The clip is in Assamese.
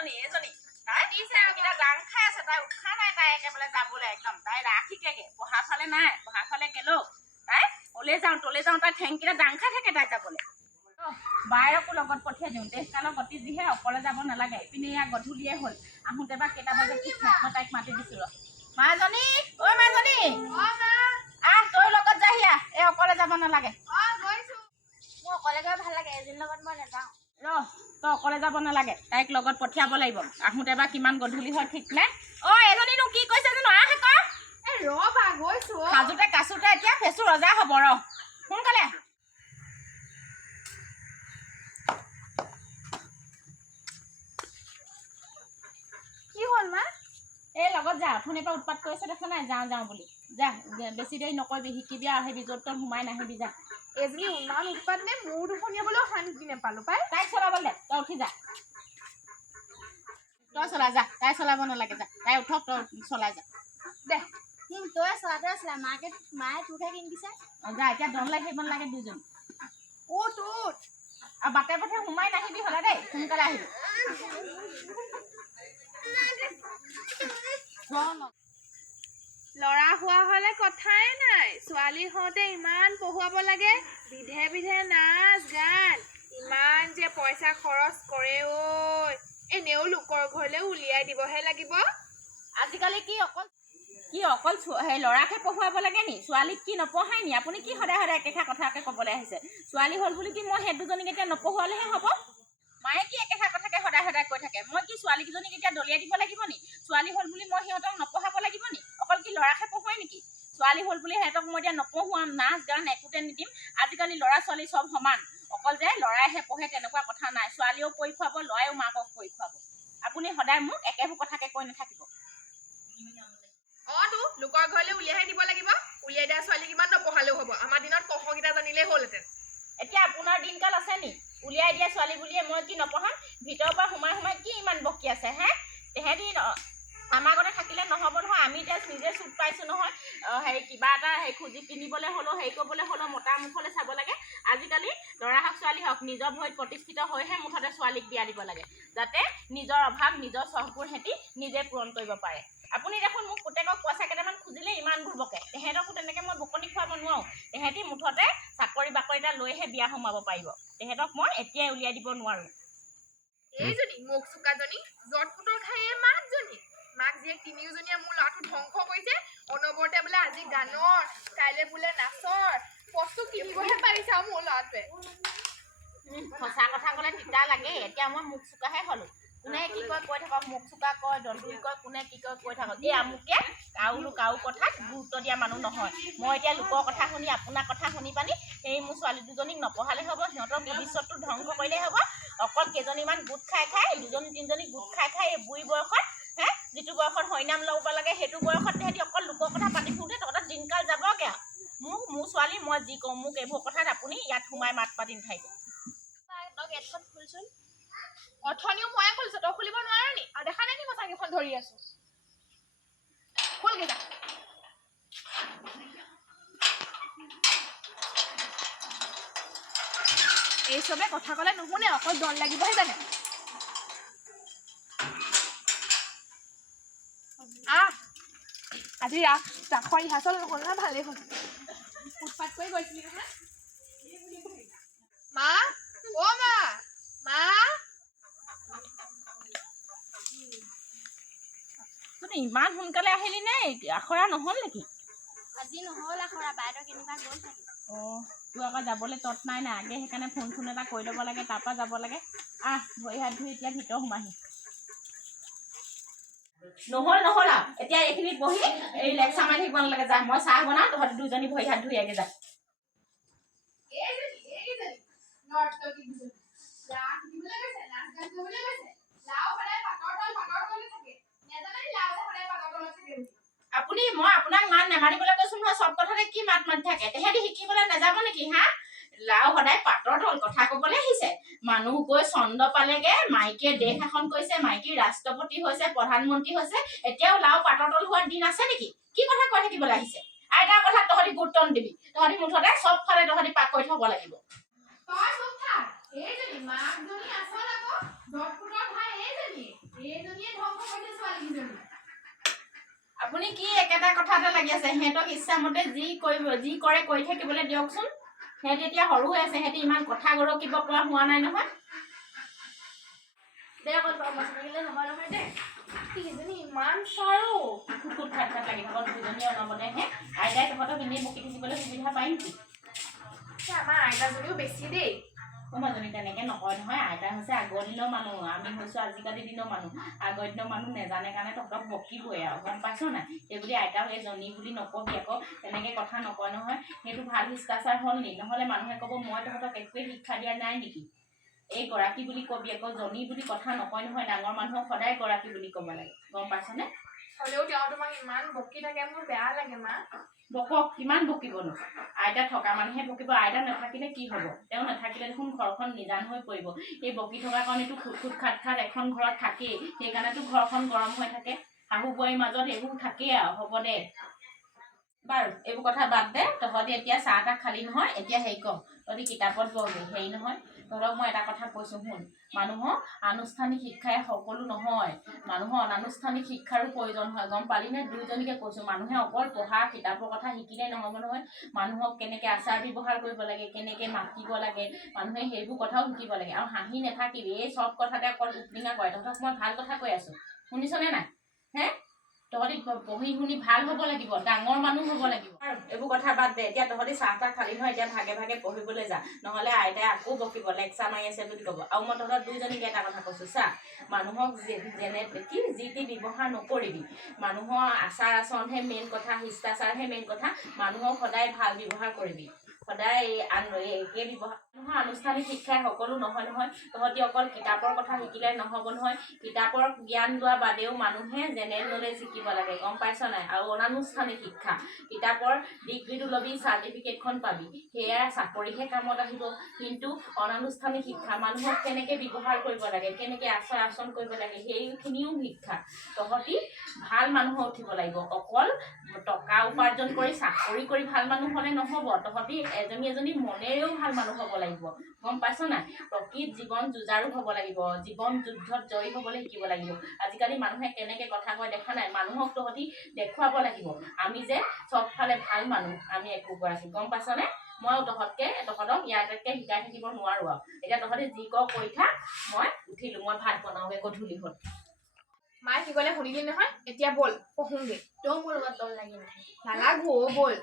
এজনী তাই কিটা গাং খাই আছে তাই উঠা নাই তাই একেবাৰে যাবলৈ একদম তাই ৰাখিকেগে বহা ফালে নাই বহা ফালে গেলো তাই ওলে যাওঁ তাই ঠেংকিটা দাং খাই থাকে তাই যাবলৈ বাইৰকো লগত পঠিয়াই দিওঁ দেশকালৰ গতি যিহে অকলে যাব নালাগে ইপিনে ইয়াৰ গধূলিয়ে হ'ল আহোঁতে বা কেইটা বজাত ঠিক নাই মই তাইক মাতি দিছোঁ ৰ মাজনী ঐ মাজনী আহ তই লগত যাহিয়া এই অকলে যাব নালাগে মোৰ অকলে গৈ ভাল লাগে এজনীৰ লগত মই নাযাওঁ ৰ তই অকলে যাব নালাগে তাইক লগত পঠিয়াব লাগিব আহোঁতে বা কিমান গধূলি হয় ঠিক নাই ঐ এজনীনো কি কৈছে জানো আহ আকৌ ৰবা গৈছো সাজোতে কাচোতে এতিয়া ফেচু ৰজা হ'ব ৰ সোনকালে কি হ'ল মা এই লগত যা অথনিৰ পৰা উৎপাত কৰিছে দেখা নাই যাওঁ বুলি যা বেছি দেৰি নকৰিবি শিকিবি আৰু আহিবি য'ত ত'ত সোমাই নাহিবি যা এজনী ইমান উৎপাত নে মোৰ দুখনীয়াবলৈও শান্তি নাপালো পাই তাইক চলাবলৈ দে তই উঠি যা তই চলা যা তাই চলাব নালাগে যা তাই উঠক তই চলাই যা দে তই চলাতে আছিলা মায়ে তোকহে কিনি দিছে যা এতিয়া দম লাগি থাকিব নালাগে দুজনী তোত আৰু বাটে পথে সোমাই নাহিবি হ'লে দেই সোনকালে আহিবি ল'ৰা হোৱা হ'লে কথাই নাই ছোৱালী হওঁতে ইমান পঢ়ুৱাব লাগে বিধে বিধে নাচ গান ইমান যে পইচা খৰচ কৰে ঐ এনেও লোকৰ ঘৰলৈ উলিয়াই দিবহে লাগিব আজিকালি কি অকল সেই ল'ৰাকহে পঢ়ুৱাব লাগে নি ছোৱালীক কি নপঢ়াই নি আপুনি কি সদায় একেষাৰ কথাকে ক'বলৈ আহিছে ছোৱালী হ'ল বুলি কি মই সেই দুজনীক এতিয়া নপঢ়ুৱালেহে হ'ব মায়ে কি একেষাৰ কথাকে সদায় কৈ থাকে মই কি ছোৱালীকেইজনীক এতিয়া দলিয়াই দিব লাগিব নি ছোৱালী হ'ল বুলি মই সিহঁতক নপঢ়াব লাগিব নি অকল কি ল'ৰাকহে পঢ়ুৱাই নেকি ছোৱালী হ'ল বুলি সিহঁতক মই এতিয়া নপঢ়ুৱাম নাচ গান একোতে নিদিম আজিকালি ল'ৰা ছোৱালী চব সমান অকল যে ল'ৰাইহে পঢ়ে তেনেকুৱা কথা নাই ছোৱালীও পঢ়ি খুৱাব ল'ৰাইও মাকক পঢ়ি খুৱাব আপুনি সদায় মোক একেবোৰ কথাকে কৈ নাথাকিব তো লোকৰ ঘৰলৈ উলিয়াই দিব লাগিব উলিয়াই দিয়া ছোৱালী কিমান নপঢ়ালেও হ'ব আমাৰ দিনত কখকেইটা জানিলেই হ'লহেঁতেন এতিয়া আপোনাৰ দিনকাল আছে নি উলিয়াই দিয়া ছোৱালী বুলিয়ে মই কি নপঢ়াম ভিতৰৰ পৰা সোমাই কি ইমান বকি আছে হে তেহেঁতি আমাৰ আগতে থাকিলে নহ'ব নহয় আমি এতিয়া নিজে চুট পাইছোঁ নহয় হেৰি কিবা এটা খুজি কিনিবলৈ হ'লেও হেৰি কৰিবলৈ হ'লেও মতাৰ মুখলৈ চাব লাগে আজিকালি ল'ৰা হওক ছোৱালী হওক নিজৰ ভৰিত প্ৰতিষ্ঠিত হৈহে মুঠতে ছোৱালীক বিয়া দিব লাগে যাতে নিজৰ অভাৱ নিজৰ চখবোৰ সিহঁতি নিজে পূৰণ কৰিব পাৰে আপুনি দেখোন মোক পুতেকক পইচা কেইটামান খুজিলে ইমানবোৰ বকে তেহেঁতকো তেনেকৈ মই বকনি খুৱাব নোৱাৰোঁ তেহেঁতি মুঠতে চাকৰি বাকৰি এটা লৈহে বিয়া সোমাব পাৰিব তেহেঁতক মই এতিয়াই উলিয়াই দিব নোৱাৰোঁ এইজনী মোক চোকাজনী জট পুতৰ খায়ে মাক জীয়েক তিনিওজনীয়ে মোৰ ল'ৰাটো ধ্বংস কৰিছে অনবৰতে বোলে আজি গানৰ কাইলৈ বোলে নাচৰ বস্তু কিনিবহে পাৰিছে আৰু মোৰ ল'ৰাটোৱে সঁচা কথা ক'লে তিতা লাগে এতিয়া মই মুখ চোকাহে হ'লোঁ কোনে কি কয় কৈ থাকক মুখ চোকা কয় দন্দুৰি কয় কোনে কি কয় কৈ থাকক এই আমুকে কাৰো কথাত গুৰুত্ব দিয়া মানুহ নহয় মই এতিয়া লোকৰ কথা শুনি আপোনাৰ কথা শুনি পানি সেই মোৰ ছোৱালী দুজনীক নপঢ়ালে হ'ব সিহঁতৰ ভৱিষ্যতটো ধ্বংস কৰিলেই হ'ব অকল কেইজনীমান গোট খাই দুজনী তিনিজনী গোট খাই এই বুঢ়ী বয়সত যিটো বয়সত হৰিনাম ল'ব লাগে সেইটো বয়সত সিহঁতি অকল লোকৰ কথা পাতি ফুৰোঁতে তহঁতৰ দিনকাল যাবগৈ মোৰ ছোৱালী মই যি কওঁ মোক এইবোৰ কথাত আপুনি ইয়াত সোমাই মাত পাতি নাথাকিব তই গেটখন খুলচোন অথনিও ময়ে খুলিছো তই খুলিব নোৱাৰ নি আৰু দেখা নাই নি মই চাকিখন ধৰি আছো খুলগে যা এই চবে কথা ক'লে নুশুনে অকল দন লাগিবহে জানে আজি ৰাসৰ ৰিহাৰ্চেল নহ'ল না ভালেই হ'ল উৎপাত কৰি গৈছিলি নহয় মা ইমান সোনকালে আহিলি নে আখৰা নহ'ল নেকি আজি নহ'ল আখৰা বাইদেউ কেনিবা গ'ল থাকে তোৰ আকৌ যাবলৈ তত নাই আগে সেইকাৰণে ফোন এটা কৰি ল'ব লাগে তাৰপৰা যাব লাগে ভৰি হাত ধুই এতিয়া ভিতৰ সোমাহি নহ'ল আৰু এতিয়া এইখিনিত বহি এই লেকচাৰ মাৰি থাকিব নালাগে যা মই চাহ বনাওঁ তহঁতি দুজনী ভৰি হাত ধুই আগে যা আপুনি মই আপোনাক মাত নেমাৰিবলৈ কৈছো নহয় চব কথাতে কি মাত মাতি থাকে তেহেঁতি শিকিবলৈ নাযাব নেকি লাও সদায় পাতৰ তল কথা ক'বলৈ আহিছে মানুহ গৈ চন্দ্ৰ পালেগে মাইকীয়ে দেশ শাসন কৰিছে মাইকী ৰাষ্ট্ৰপতি হৈছে প্ৰধানমন্ত্ৰী হৈছে এতিয়াও লাও পাতৰ তল হোৱাৰ দিন আছে নেকি কি কথা কৈ থাকিবলৈ আহিছে আইতাৰ কথাত তহঁতি গুৰুত্ব নিদিবি তহঁতি মুঠতে চব ফালে তহঁতি পাক কৰি থ'ব লাগিব আপুনি কি একেটা কথাতে লাগি আছে সিহঁতক ইচ্ছামতে যি কৰে কৰি থাকিবলৈ দিয়কচোন সিহঁতি এতিয়া সৰু হৈ আছে সিহঁতি ইমান কথা গৰকিব পৰা হোৱা নাই নহয় দে অকল মাছ থাকিলে নহয় নহয় দে এইজনী ইমান চাৰো খুট খাট খাট লাগি থাকক দুজনী অনবদেহে আইতাই তহঁতক এনেই বকি থাকিবলৈ সুবিধা পায় নেকি আমাৰ আইতাজনীও বেছি দেই মাজনী তেনেকে নকয় নহয় আইতা হৈছে আগৰ দিনৰ মানুহ আমি হৈছো আজিকালি দিনৰ মানুহ আগৰ দিনৰ মানুহ নেজানে কাৰণে তহঁতক বকিবই আৰু গম পাইছ নাই সেইবুলি আইতাক এই জনী বুলি নকবি আকৌ তেনেকে কথা নকয় নহয় সেইটো ভাল শিষ্টাচাৰ হ'ল নি নহ'লে মানুহে ক'ব মই তহঁতক একোৱে শিক্ষা দিয়া নাই নেকি এই গৰাকী বুলি কবি আকৌ জনী বুলি কথা নকয় নহয় ডাঙৰ মানুহক সদায় গৰাকী বুলি ক'ব লাগে গম পাইছনে হ'লেও তেওঁ তোমাক ইমান বকি থাকে মোৰ বেয়া লাগে মা বকক কিমান বকিবনো আইতা থকা মানুহে বকিব আইতা নাথাকিলে কি হ'ব তেওঁ নাথাকিলে দেখোন ঘৰখন নিজান হৈ পৰিব এই বকি থকাৰ কাৰণেতো খুট খাট খাট এখন ঘৰত থাকেই সেইকাৰণেতো ঘৰখন গৰম হৈ থাকে শাহু বোৱাৰীৰ মাজত এইবোৰ থাকেই আৰু হ'ব দে বাৰু এইবোৰ কথা বাদ দে তহঁতি এতিয়া চাহ তাহ খালি নহয় এতিয়া হেৰি কৰ তহঁতি কিতাপত পঢ়বি হেৰি নহয় তহঁতক মই এটা কথা কৈছোঁ শুন মানুহৰ আনুষ্ঠানিক শিক্ষাই সকলো নহয় মানুহৰ অনানুষ্ঠানিক শিক্ষাৰো প্ৰয়োজন হয় গম পালিনে দুইজনীকে কৈছোঁ মানুহে অকল পঢ়া কিতাপৰ কথা শিকিলে নহ'ব নহয় মানুহক কেনেকৈ আচাৰ ব্যৱহাৰ কৰিব লাগে কেনেকৈ মাতিব লাগে মানুহে সেইবোৰ কথাও শিকিব লাগে আৰু হাঁহি নাথাকিবি এই চব কথাতে অকল উপলিঙা কৰে তহঁতক মই ভাল কথা কৈ আছোঁ শুনিছনে নাই হে তহঁতি পঢ়ি শুনি ভাল হ'ব লাগিব ডাঙৰ মানুহ হ'ব লাগিব আৰু এইবোৰ কথা বাদ দে এতিয়া তহঁতি চাহ তাহ খালি নহয় এতিয়া ভাগে ভাগে পঢ়িবলৈ যা নহ'লে আইতাই আকৌ বকিব লেকচাৰ মাৰি আছে বুলি ক'ব আৰু মই তহঁতৰ দুইজনীকে এটা কথা কৈছোঁ চা মানুহক যি টি ব্যৱহাৰ নকৰিবি মানুহৰ আচাৰ আচৰণহে মেইন কথা শিষ্টাচাৰহে মেইন কথা মানুহক সদায় ভাল ব্যৱহাৰ কৰিবি সদায় একে ব্যৱহাৰ নহয় আনুষ্ঠানিক শিক্ষাই সকলো নহয় নহয় তহঁতি অকল কিতাপৰ কথা শিকিলে নহ'ব নহয় কিতাপৰ জ্ঞান লোৱা বাদেও মানুহে জেনেৰেল নলেজ শিকিব লাগে গম পাইছ নাই আৰু অনানুষ্ঠানিক শিক্ষা কিতাপৰ ডিগ্ৰীটো ল'বি চাৰ্টিফিকেটখন পাবি সেয়া চাকৰিহে কামত আহিব কিন্তু অনানুষ্ঠানিক শিক্ষা মানুহক কেনেকৈ ব্যৱহাৰ কৰিব লাগে কেনেকৈ আচাৰ আচৰণ কৰিব লাগে সেইখিনিও শিক্ষা তহঁতি ভাল মানুহ উঠিব লাগিব অকল টকা উপাৰ্জন কৰি চাকৰি কৰি ভাল মানুহ হ'লে নহ'ব তহঁতি এজনী এজনী মনেৰেও ভাল মানুহ হ'ব লাগিব গম পাইছ নাই প্ৰকৃত জীৱন যুঁজাৰু হ'ব লাগিব জীৱন যুদ্ধত জয়ী হ'বলৈ শিকিব লাগিব আজিকালি মানুহে কেনেকৈ কথা কয় দেখা নাই মানুহক তহঁতি দেখুৱাব লাগিব আমি যে চবফালে ভাল মানুহ আমি একোগৰাকী গম পাইছনে মই তহঁতক ইয়াতকৈ শিকাই থাকিব নোৱাৰোঁ আৰু এতিয়া তহঁতি যি কৰ কৰি থাক মই উঠিলোঁ মই ভাত বনাওঁগৈ গধূলি হ'ল মায়ে কি ক'লে শুনিলি নহয় এতিয়া ব'ল পঢ়োংগে তই মোৰ লগত তল লাগি নালাগো ব'ল